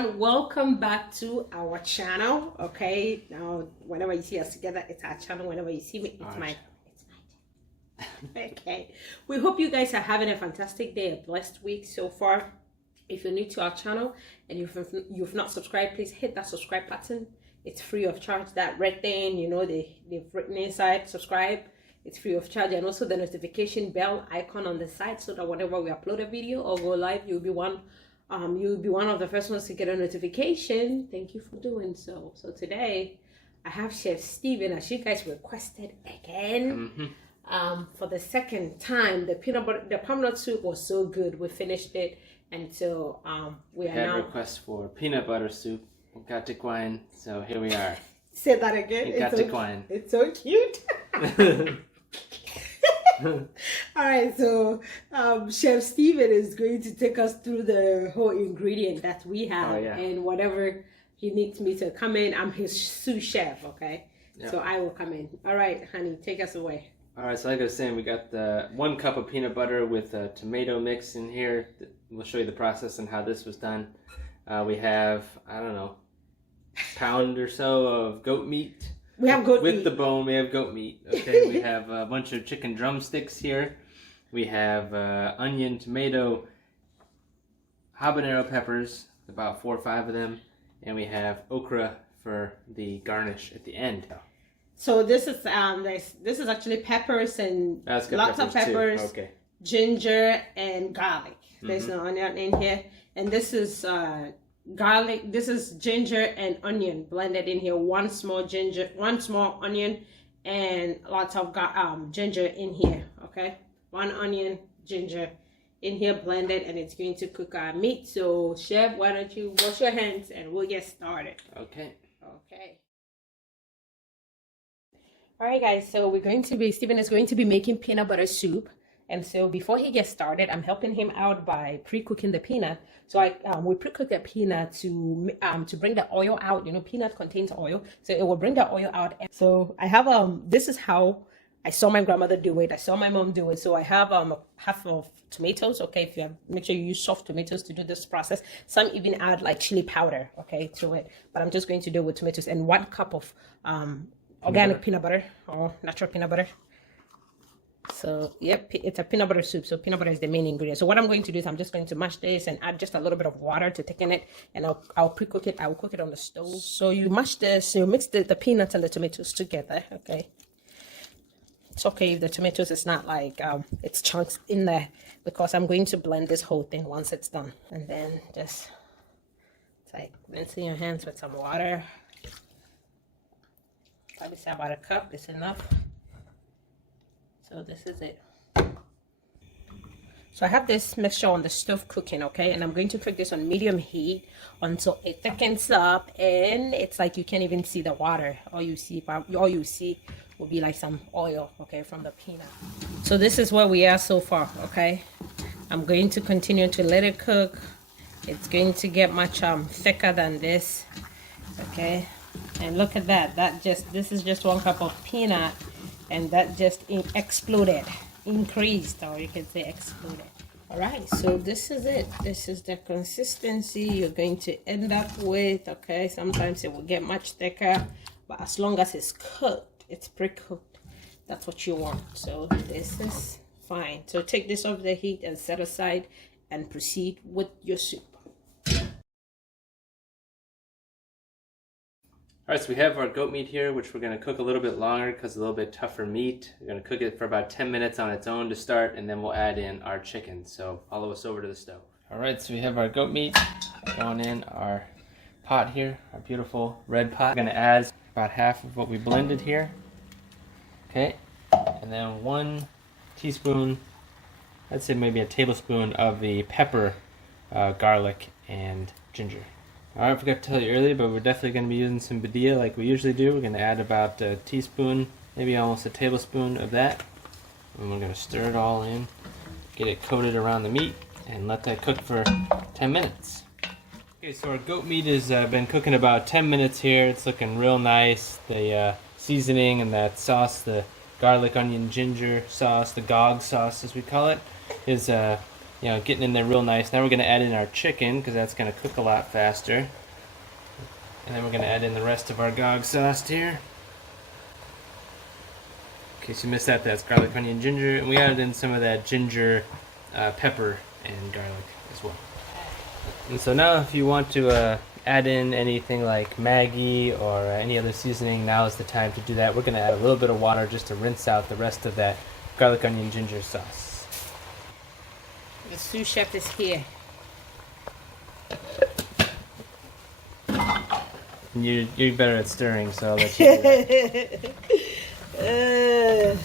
everyone, welcome back to our channel. Okay, now whenever you see us together, it's our channel. Whenever you see me, it's my okay, we hope you guys are having a fantastic day, a blessed week so far. If you're new to our channel and you've not subscribed, please hit that subscribe button. It's free of charge. That red thing, you know, they've written inside subscribe. It's free of charge, and also the notification bell icon on the side, so that whenever we upload a video or go live, you'll be one of the first ones to get a notification. Thank you for doing so. So today I have Chef Steven, as you guys requested again. For the second time. The palm nut soup was so good, we finished it, and so we are now requests for peanut butter soup. Nkatenkwan. So here we are. Say that again. Nkatenkwan. It's so cute. All right, so Chef Steven is going to take us through the whole ingredient that we have, and whatever he needs me to come in. I'm his sous chef, okay? Yep. So I will come in. All right, honey, take us away. All right, so like I was saying, we got the 1 cup of peanut butter with a tomato mix in here. We'll show you the process and how this was done. We have, I don't know, a pound or so of goat meat. We have goat meat. With the bone, we have goat meat. Okay, we have a bunch of chicken drumsticks here. We have onion, tomato, habanero peppers, about 4 or 5 of them. And we have okra for the garnish at the end. So this is actually peppers and lots of peppers, ginger and garlic. There's no onion in here, and this is garlic. This is ginger and onion blended in here. 1 small ginger, 1 small onion, and lots of ginger in here. Okay, 1 onion, ginger in here blended, and it's going to cook our meat. So chef, why don't you wash your hands and we'll get started. Okay. All right, guys, so Steven is going to be making peanut butter soup. And so before he gets started, I'm helping him out by pre-cooking the peanut. So we pre-cook the peanut to bring the oil out. You know, peanut contains oil, so it will bring the oil out. So I have this is how I saw my grandmother do it. I saw my mom do it. So I have half of tomatoes. Okay, if you have, make sure you use soft tomatoes to do this process. Some even add like chili powder, okay, to it. But I'm just going to do it with tomatoes, and 1 cup of organic peanut butter or natural peanut butter. So yep, it's a peanut butter soup, so peanut butter is the main ingredient. So what I'm going to do is I'm just going to mash this and add just a little bit of water to thicken it, and I'll pre-cook it. I will cook it on the stove. So you mash this, you mix the peanuts and the tomatoes together. Okay, it's okay if the tomatoes is not like it's chunks in there, because I'm going to blend this whole thing once it's done. And then just like rinsing your hands with some water. Probably say about 1 cup is enough. So this is it. So I have this mixture on the stove cooking, okay, and I'm going to cook this on medium heat until it thickens up, and it's like you can't even see the water. All you see will be like some oil, okay, from the peanut. So this is where we are so far, okay. I'm going to continue to let it cook. It's going to get much thicker than this, okay. And look at that. This is just 1 cup of peanut, and that just increased, or you can say exploded. All right, so this is it. This is the consistency you're going to end up with, okay. Sometimes it will get much thicker, but as long as it's cooked, it's pre-cooked, that's what you want. So this is fine. So take this off the heat and set aside, and proceed with your soup. All right, so we have our goat meat here, which we're going to cook a little bit longer because it's a little bit tougher meat. We're going to cook it for about 10 minutes on its own to start, and then we'll add in our chicken. So follow us over to the stove. All right, so we have our goat meat going in our pot here, our beautiful red pot. We're going to add about half of what we blended here. Okay, and then 1 teaspoon, I'd say maybe a tablespoon of the pepper, garlic, and ginger. Alright, I forgot to tell you earlier, but we're definitely going to be using some badilla like we usually do. We're going to add about a teaspoon, maybe almost a tablespoon of that. And we're going to stir it all in, get it coated around the meat, and let that cook for 10 minutes. Okay, so our goat meat has been cooking about 10 minutes here. It's looking real nice. The seasoning and that sauce, the garlic, onion, ginger sauce, the GOG sauce as we call it, is getting in there real nice. Now we're going to add in our chicken because that's going to cook a lot faster. And then we're going to add in the rest of our gog sauce here. In case you missed that, that's garlic, onion, ginger. And we added in some of that ginger, pepper, and garlic as well. And so now if you want to add in anything like Maggi or any other seasoning, now is the time to do that. We're going to add a little bit of water just to rinse out the rest of that garlic, onion, ginger sauce. The sous chef is here. And you're better at stirring, so I'll let you do that.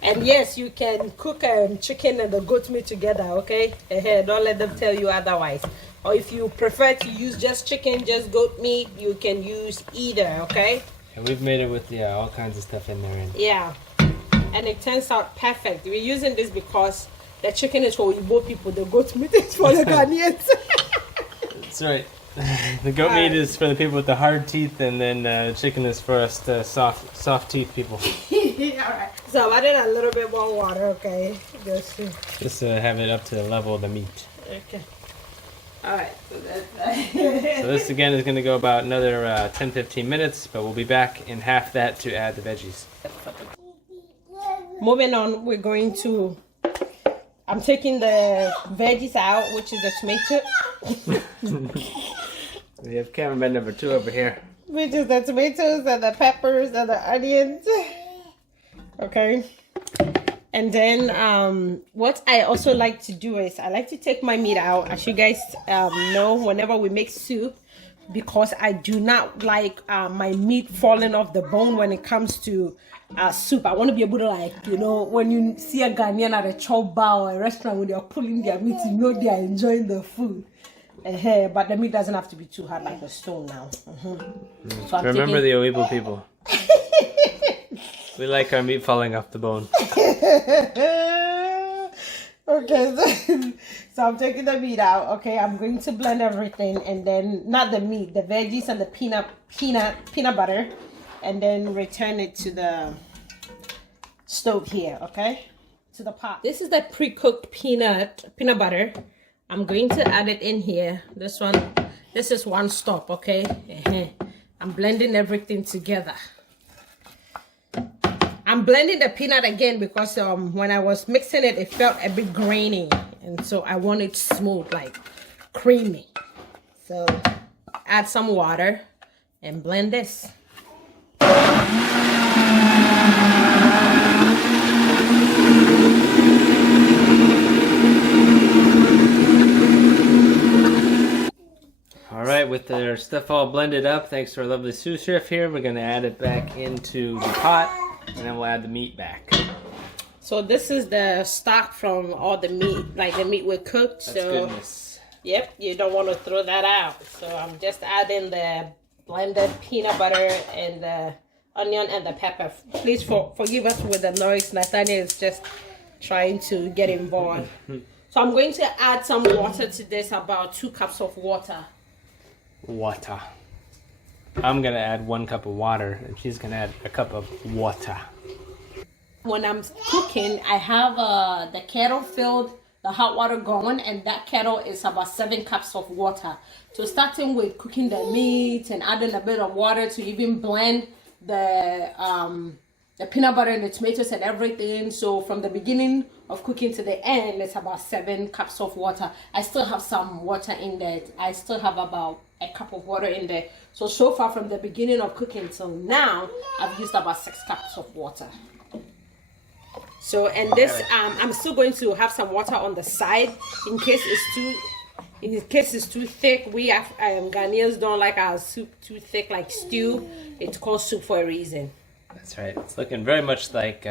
And yes, you can cook chicken and the goat meat together, okay? Don't let them tell you otherwise. Or if you prefer to use just chicken, just goat meat, you can use either, okay? And we've made it with all kinds of stuff in there. Yeah, and it turns out perfect. We're using this because the chicken is for Igbo people, the goat meat is for the Ghanaians. That's right. The goat meat is for the people with the hard teeth, and then chicken is for us, the soft teeth people. Alright, so I'm adding a little bit more water, okay? Just to have it up to the level of the meat. Okay. Alright, so that's So this again is going to go about another 10-15 minutes, but we'll be back in half that to add the veggies. Moving on, we're going to, I'm taking the veggies out, which is the tomato. We have cameraman number 2 over here. Which is the tomatoes and the peppers and the onions. Okay. And then what I also like to do is I like to take my meat out, as you guys know, whenever we make soup, because I do not like my meat falling off the bone when it comes to soup. I want to be able to, like, you know, when you see a Ghanaian at a chop bar or a restaurant when they are pulling their meat, you know they are enjoying the food. But the meat doesn't have to be too hard like a stone now. So I'm Remember the Oibo people. We like our meat falling off the bone. Okay, so I'm taking the meat out. Okay, I'm going to blend everything, and then not the meat, the veggies and the peanut butter, and then return it to the stove here. Okay, to the pot. This is the pre-cooked peanut butter. I'm going to add it in here. This is one stop. Okay, I'm blending everything together. I'm blending the peanut again because when I was mixing it, it felt a bit grainy, and so I want it smooth, like creamy. So add some water and blend this. All right, with our stuff all blended up, thanks to our lovely sous chef here, we're going to add it back into the pot, and then we'll add the meat back. So this is the stock from all the meat, like the meat we cooked. That's goodness. Yep, you don't want to throw that out. So I'm just adding the blended peanut butter and the onion and the pepper. Please forgive us with the noise. Nathaniel is just trying to get involved. So I'm going to add some water to this, about 2 cups of water. Water. I'm going to add 1 cup of water, and she's going to add a cup of water. When I'm cooking, I have the kettle filled, the hot water going, and that kettle is about 7 cups of water. So starting with cooking the meat and adding a bit of water to even blend the peanut butter and the tomatoes and everything. So from the beginning of cooking to the end, it's about 7 cups of water. I still have some water in there. I still have about a cup of water in there. So far from the beginning of cooking till now, I've used about 6 cups of water. So, and this, I'm still going to have some water on the side in case it's too thick. We have, Ghanaians don't like our soup too thick, like stew. It's called soup for a reason. That's right. It's looking very much like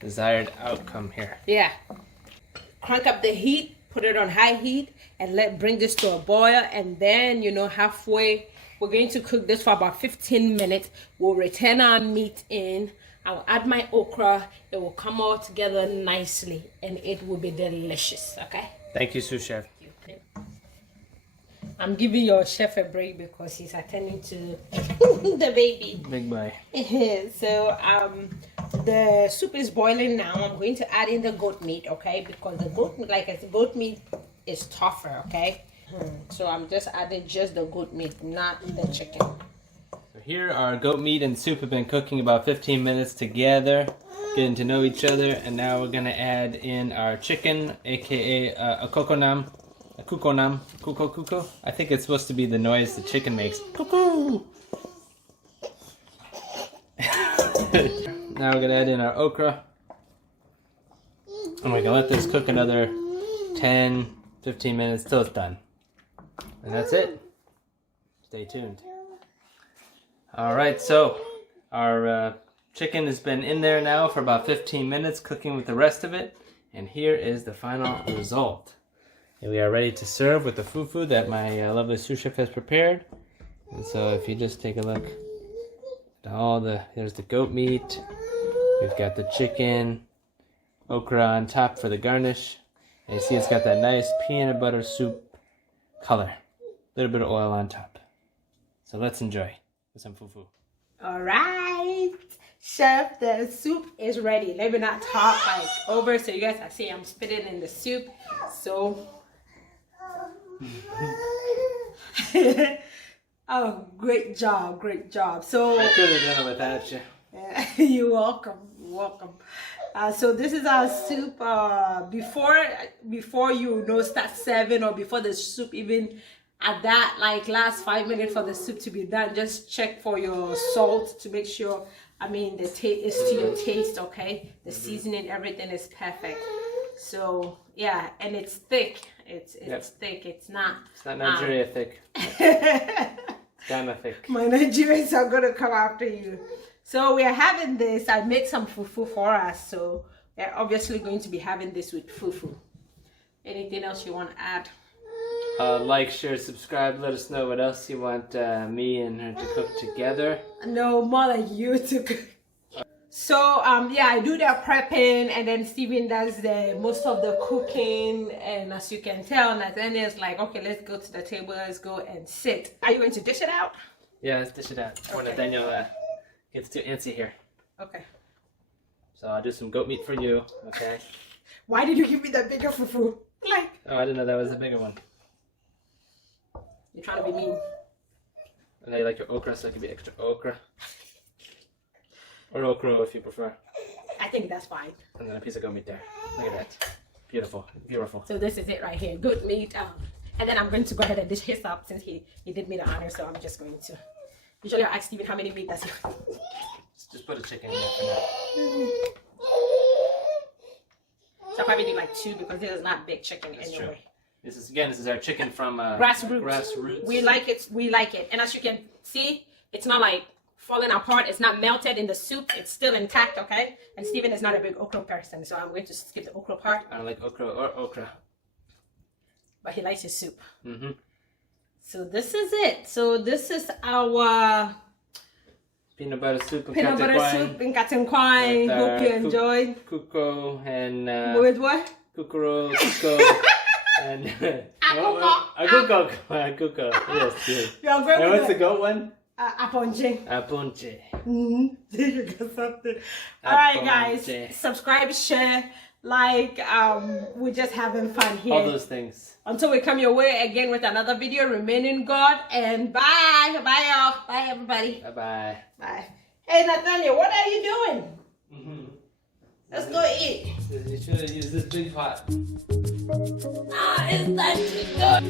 desired outcome here. Yeah. Crank up the heat, put it on high heat, and bring this to a boil. And then, you know, halfway, we're going to cook this for about 15 minutes. We'll return our meat in. I'll add my okra. It will come all together nicely, and it will be delicious. Okay. Thank you, sous chef. I'm giving your chef a break because he's attending to the baby. Big boy. So the soup is boiling now. I'm going to add in the goat meat, okay? Because the goat meat, like the goat meat is tougher, okay? So I'm just adding just the goat meat, not the chicken. So here our goat meat and soup have been cooking about 15 minutes together, getting to know each other, and now we're gonna add in our chicken, aka a kukonam. A kukonam. Kuko. I think it's supposed to be the noise the chicken makes. Cuckoo! Now we're gonna add in our okra. And we're gonna let this cook another 10, 15 minutes till it's done. And that's it. Stay tuned. Alright, so our chicken has been in there now for about 15 minutes cooking with the rest of it. And here is the final result. And we are ready to serve with the fufu that my lovely sous chef has prepared. And so if you just take a look at there's the goat meat. We've got the chicken, okra on top for the garnish. And you see it's got that nice peanut butter soup color. A little bit of oil on top. So let's enjoy with some fufu. All right, chef, the soup is ready. Let me not talk like over so you guys can see I'm spitting in the soup. So, oh, great job. So I could have done it without you. You're welcome. So this is our soup. Before you start serving, or before the soup even at that like last 5 minutes for the soup to be done, just check for your salt to make sure. I mean, the taste is to your taste. Okay, the seasoning, everything is perfect. So yeah, and it's thick. It's thick. It's not Nigeria thick. It's Ghana thick. My Nigerians are gonna come after you. So we are having this. I made some fufu for us, so we're obviously going to be having this with fufu. Anything else you want to add? Like, share, subscribe. Let us know what else you want me and her to cook together. No, more like you to cook. So yeah, I do the prepping, and then Steven does most of the cooking. And as you can tell, Nathaniel's like, okay, let's go to the table. Let's go and sit. Are you going to dish it out? Yeah, let's dish it out before Nathaniel gets too antsy here. Okay. So I'll do some goat meat for you. Okay. Why did you give me that bigger fufu? Like. Oh, I didn't know that was a bigger one. You're trying to be mean. And now you like your okra, so it can be extra okra. Or okra if you prefer. I think that's fine. And then a piece of goat meat there. Look at that. Beautiful. Beautiful. So this is it right here. Good meat. And then I'm going to go ahead and dish his up since he did me the honor. So I'm just going to. Usually I ask Steven how many meat does he want. Just put a chicken in there for now. So I'll probably do like 2 because this is not big chicken That's anyway. True. This is our chicken from Grassroots. We like it. And as you can see, it's not like falling apart. It's not melted in the soup. It's still intact, okay? And Steven is not a big okra person, so I'm going to skip the okra part. I don't like okra or okra. But he likes his soup. Mm-hmm. So this is it. So this is our peanut butter soup and Nkatenkwan. Hope you enjoyed. Kuko and With what? Kukuro, Kuko, and Akuko. Yes. You're going and what's the goat one? Aponche. Aponche. You got something. Alright guys, subscribe, share, like. We're just having fun here. All those things. Until we come your way again with another video, remain in God, and bye. Bye y'all. Bye everybody. Bye. Bye. Hey Nathaniel, what are you doing? Let's go eat. You should have used this big pot. It's not too good.